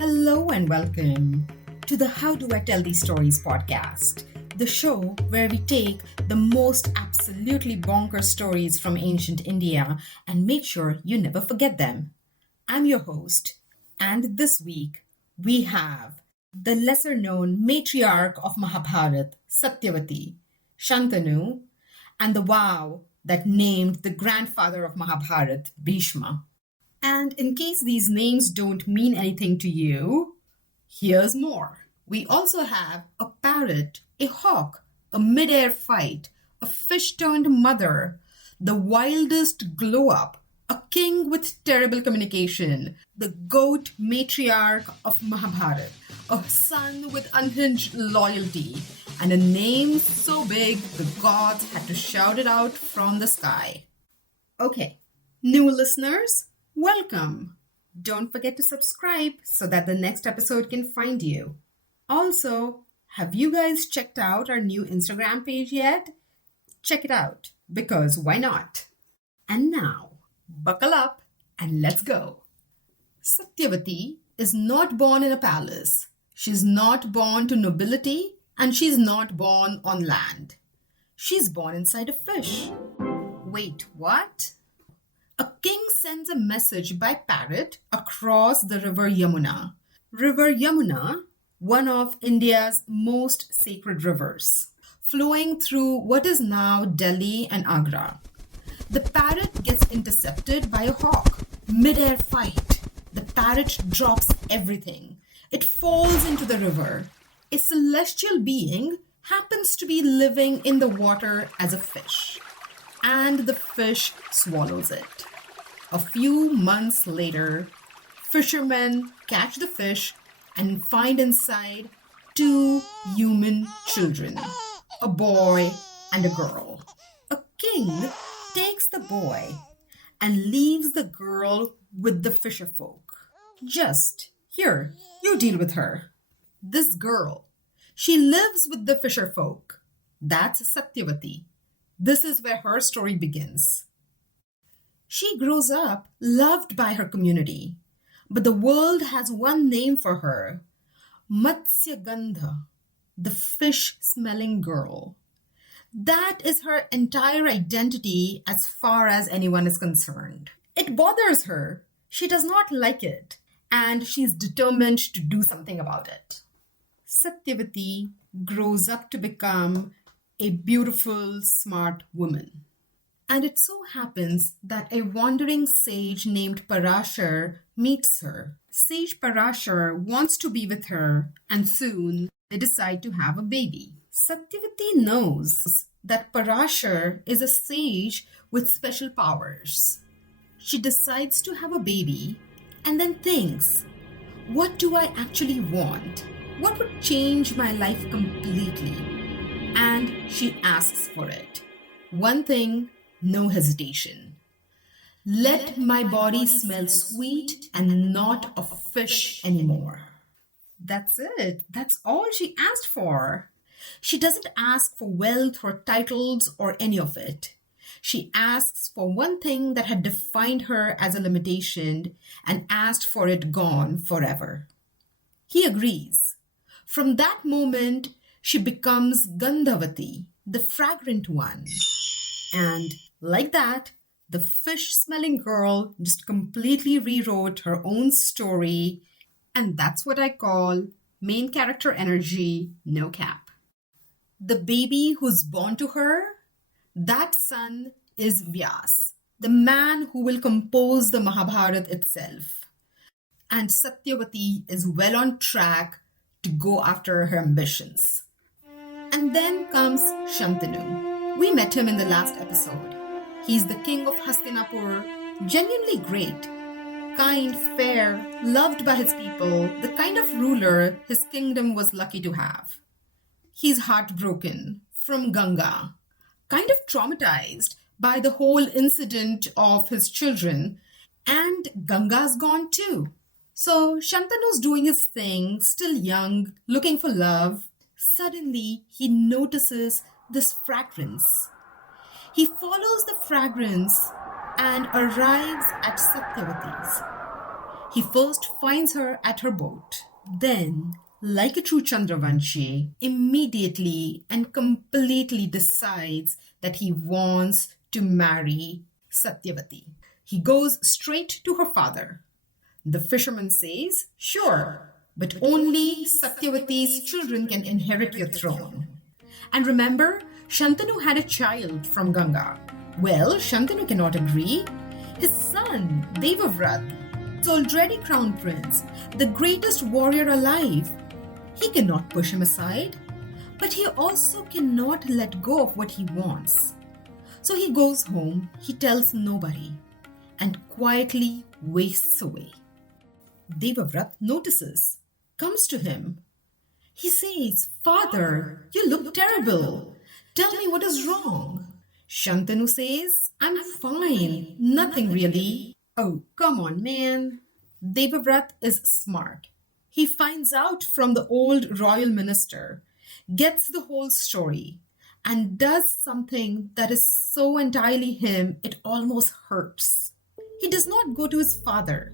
Hello and welcome to the How Do I Tell These Stories podcast, the show where we take the most absolutely bonkers stories from ancient India and make sure you never forget them. I'm your host, and this week we have the lesser known matriarch of Mahabharata, Satyavati, Shantanu, and the vow that named the grandfather of Mahabharata, Bhishma. And in case these names don't mean anything to you, here's more. We also have a parrot, a hawk, a mid-air fight, a fish-turned mother, the wildest glow-up, a king with terrible communication, the goat matriarch of Mahabharata, a son with unhinged loyalty, and a name so big the gods had to shout it out from the sky. Okay, new listeners, welcome. Don't forget to subscribe so that the next episode can find you. Also, have you guys checked out our new Instagram page yet? Check it out, because why not? And now, buckle up and let's go. Satyavati is not born in a palace. She's not born to nobility, and she's not born on land. She's born inside a fish. Wait, what? A king sends a message by parrot across the river Yamuna. River Yamuna, one of India's most sacred rivers, flowing through what is now Delhi and Agra. The parrot gets intercepted by a hawk. Mid-air fight. The parrot drops everything. It falls into the river. A celestial being happens to be living in the water as a fish, and the fish swallows it. A few months later, fishermen catch the fish and find inside two human children, a boy and a girl. A king takes the boy and leaves the girl with the fisherfolk. Just, here, you deal with her. This girl, she lives with the fisherfolk. That's Satyavati. This is where her story begins. She grows up loved by her community, but the world has one name for her, Matsyagandha, the fish-smelling girl. That is her entire identity as far as anyone is concerned. It bothers her. She does not like it, and she's determined to do something about it. Satyavati grows up to become a beautiful, smart woman. And it so happens that a wandering sage named Parashar meets her. Sage Parashar wants to be with her, and soon they decide to have a baby. Satyavati knows that Parashar is a sage with special powers. She decides to have a baby and then thinks, what do I actually want? What would change my life completely? And she asks for it. One thing, no hesitation. Let my body smell sweet and not of fish anymore. That's it. That's all she asked for. She doesn't ask for wealth or titles or any of it. She asks for one thing that had defined her as a limitation and asked for it gone forever. He agrees. From that moment, she becomes Gandhavati, the fragrant one. And like that, the fish-smelling girl just completely rewrote her own story, and that's what I call main character energy, no cap. The baby who's born to her, that son is Vyas, the man who will compose the Mahabharata itself. And Satyavati is well on track to go after her ambitions. And then comes Shantanu. We met him in the last episode. He's the king of Hastinapur, genuinely great, kind, fair, loved by his people, the kind of ruler his kingdom was lucky to have. He's heartbroken from Ganga, kind of traumatized by the whole incident of his children, and Ganga's gone too. So Shantanu's doing his thing, still young, looking for love. Suddenly, he notices this fragrance. He follows the fragrance and arrives at Satyavati's. He first finds her at her boat. Then, like a true Chandravanshi, immediately and completely decides that he wants to marry Satyavati. He goes straight to her father. The fisherman says, "Sure, but only Satyavati's children can inherit your throne." And remember, Shantanu had a child from Ganga. Well, Shantanu cannot agree. His son, Devavrat, is already crown prince, the greatest warrior alive. He cannot push him aside, but he also cannot let go of what he wants. So he goes home, he tells nobody, and quietly wastes away. Devavrat notices, comes to him. He says, "Father, you look terrible. Tell me what is wrong." Shantanu says, "I'm fine, nothing really." "Oh, come on, man." Devavrat is smart. He finds out from the old royal minister, gets the whole story, and does something that is so entirely him, it almost hurts. He does not go to his father.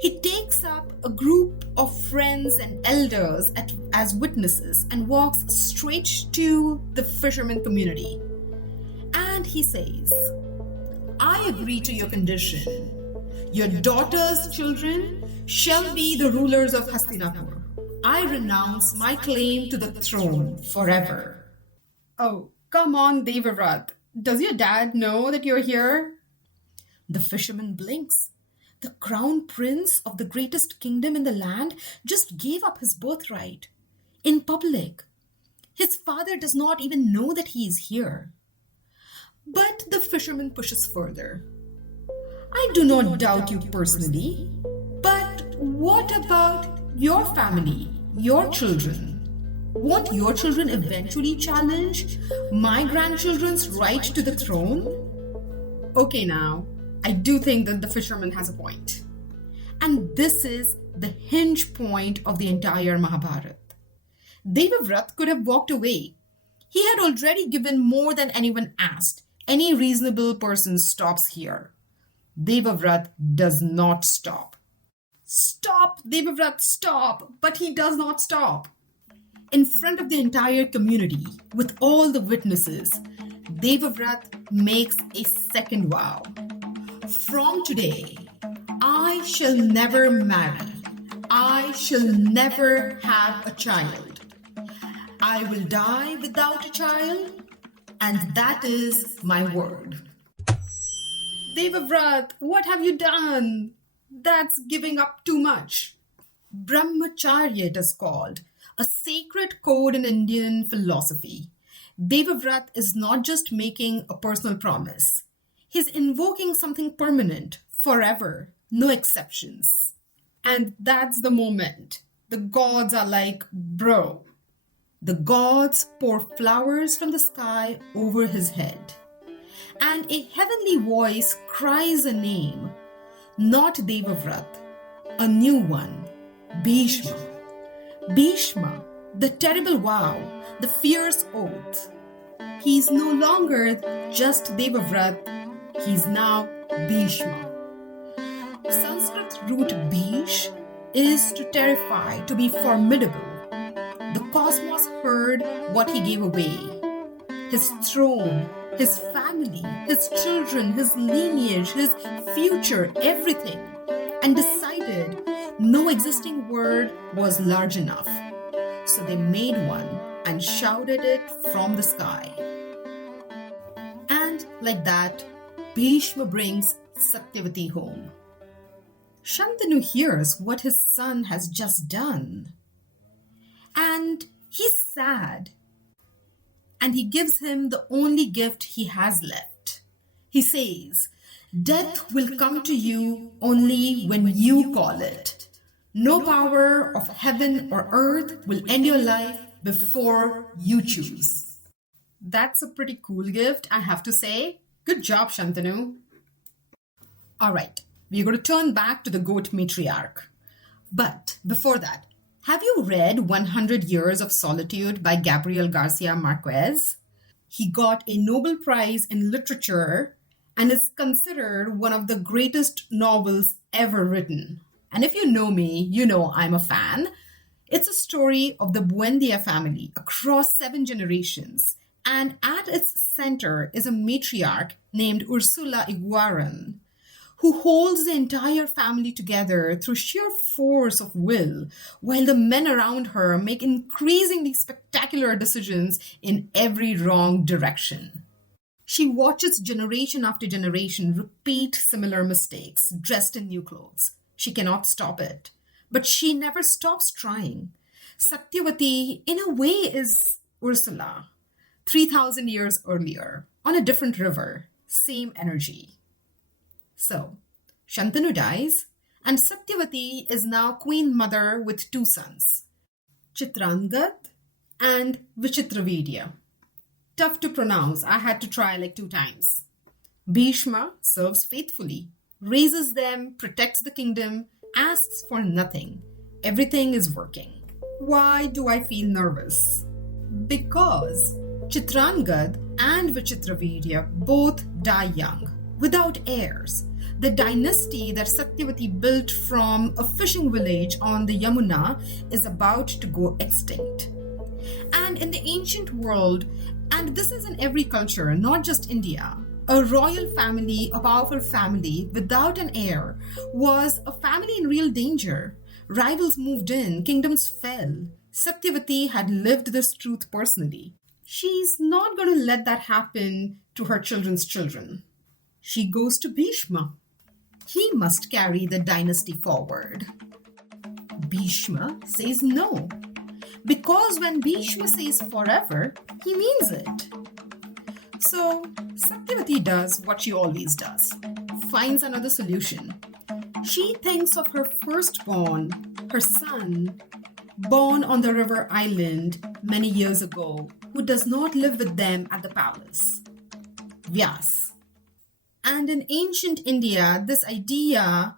He takes up a group of friends and elders as witnesses and walks straight to the fisherman community. And he says, "I agree to your condition. Your daughter's children shall be the rulers of Hastinapur. I renounce my claim to the throne forever." "Oh, come on, Devavrat. Does your dad know that you're here?" The fisherman blinks. The crown prince of the greatest kingdom in the land just gave up his birthright in public. His father does not even know that he is here. But the fisherman pushes further. "I do not doubt you personally, but what about your family, your children? Won't your children eventually challenge my grandchildren's right to the throne?" Okay, now, I do think that the fisherman has a point. And this is the hinge point of the entire Mahabharata. Devavrat could have walked away. He had already given more than anyone asked. Any reasonable person stops here. Devavrat does not stop. "Stop, Devavrat, stop!" But he does not stop. In front of the entire community, with all the witnesses, Devavrat makes a second vow. "From today, I shall never marry. I shall never have a child. I will die without a child, and that is my word." "Devavrat, what have you done? That's giving up too much." Brahmacharya it is called, a sacred code in Indian philosophy. Devavrat is not just making a personal promise. He's invoking something permanent, forever, no exceptions. And that's the moment. The gods are like, bro. The gods pour flowers from the sky over his head. And a heavenly voice cries a name, not Devavrat, a new one, Bhishma. Bhishma, the terrible vow, the fierce oath. He's no longer just Devavrat, he's now Bhishma. Sanskrit root Bhish is to terrify, to be formidable. The cosmos heard what he gave away. His throne, his family, his children, his lineage, his future, everything, and decided no existing word was large enough. So they made one and shouted it from the sky. And like that, Bhishma brings Satyavati home. Shantanu hears what his son has just done. And he's sad. And he gives him the only gift he has left. He says, "Death will come to you only when you call it. No power of heaven or earth will end your life before you choose." That's a pretty cool gift, I have to say. Good job, Shantanu. All right, we're going to turn back to the goat matriarch. But before that, have you read 100 Years of Solitude by Gabriel Garcia Marquez? He got a Nobel Prize in Literature and is considered one of the greatest novels ever written. And if you know me, you know I'm a fan. It's a story of the Buendia family across 7 generations. And at its center is a matriarch named Ursula Iguaran, who holds the entire family together through sheer force of will, while the men around her make increasingly spectacular decisions in every wrong direction. She watches generation after generation repeat similar mistakes, dressed in new clothes. She cannot stop it, but she never stops trying. Satyavati, in a way, is Ursula, 3,000 years earlier, on a different river, same energy. So, Shantanu dies, and Satyavati is now queen mother with 2 sons, Chitrangad and Vichitravidya. Tough to pronounce, I had to try like 2 times. Bhishma serves faithfully, raises them, protects the kingdom, asks for nothing. Everything is working. Why do I feel nervous? Because Chitrangad and Vichitravidya both die young, without heirs. The dynasty that Satyavati built from a fishing village on the Yamuna is about to go extinct. And in the ancient world, and this is in every culture, not just India, a royal family, a powerful family without an heir was a family in real danger. Rivals moved in, kingdoms fell. Satyavati had lived this truth personally. She's not going to let that happen to her children's children. She goes to Bhishma. He must carry the dynasty forward. Bhishma says no. Because when Bhishma says forever, he means it. So Satyavati does what she always does, finds another solution. She thinks of her firstborn, her son, born on the river island many years ago, who does not live with them at the palace, Vyas. And in ancient India, this idea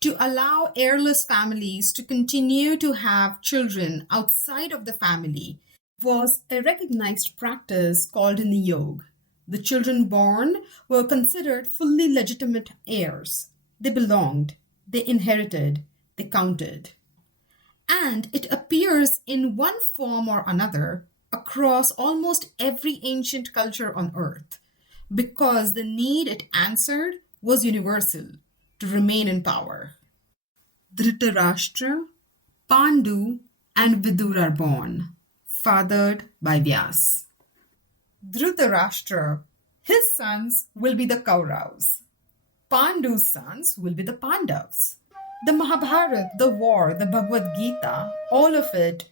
to allow heirless families to continue to have children outside of the family was a recognized practice called niyog. The children born were considered fully legitimate heirs. They belonged, they inherited, they counted. And it appears in one form or another across almost every ancient culture on earth, because the need it answered was universal, to remain in power. Dhritarashtra, Pandu, and Vidur are born, fathered by Vyas. Dhritarashtra, his sons will be the Kauravas. Pandu's sons will be the Pandavas. The Mahabharata, the war, the Bhagavad Gita, all of it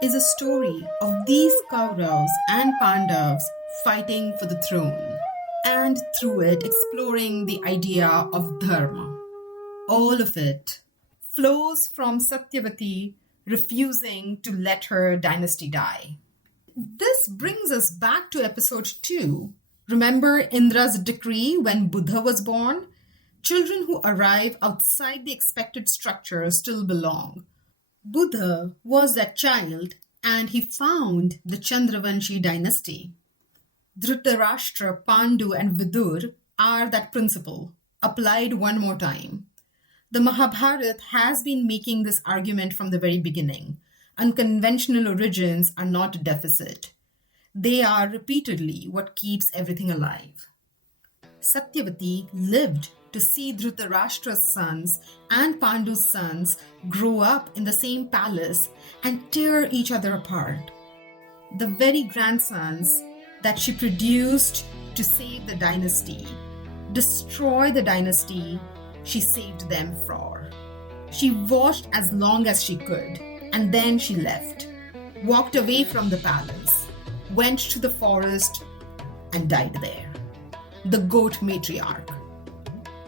is a story of these Kauravas and Pandavas fighting for the throne, and through it exploring the idea of dharma. All of it flows from Satyavati refusing to let her dynasty die. This brings us back to episode 2. Remember Indra's decree when Buddha was born? Children who arrive outside the expected structure still belong. Buddha was that child, and he found the Chandravanshi dynasty. Dhritarashtra, Pandu, and Vidur are that principle, applied one more time. The Mahabharata has been making this argument from the very beginning. Unconventional origins are not a deficit. They are repeatedly what keeps everything alive. Satyavati lived to see Dhritarashtra's sons and Pandu's sons grow up in the same palace and tear each other apart. The very grandsons that she produced to save the dynasty, destroy the dynasty she saved them for. She watched as long as she could, and then she left, walked away from the palace, went to the forest, and died there. The goat matriarch,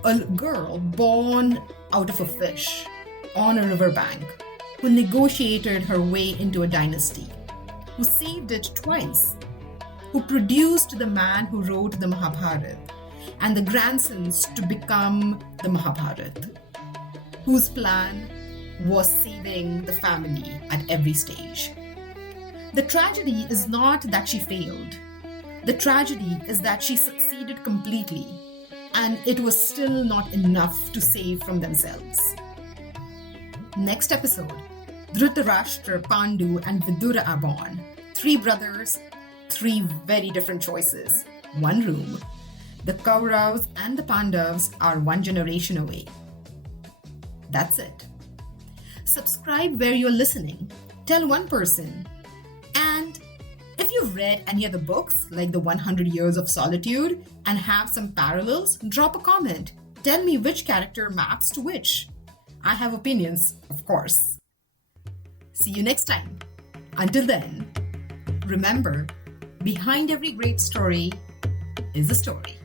a girl born out of a fish on a riverbank, who negotiated her way into a dynasty, who saved it twice, who produced the man who wrote the Mahabharata and the grandsons to become the Mahabharata, whose plan was saving the family at every stage. The tragedy is not that she failed. The tragedy is that she succeeded completely, and it was still not enough to save from themselves. Next episode, Dhritarashtra, Pandu, and Vidura are born. 3 brothers, 3 very different choices. 1 room. The Kauravas and the Pandavas are 1 generation away. That's it. Subscribe where you're listening. Tell 1 person. And if you've read any of the books, like The 100 Years of Solitude, and have some parallels, drop a comment. Tell me which character maps to which. I have opinions, of course. See you next time. Until then, remember, behind every great story is a story.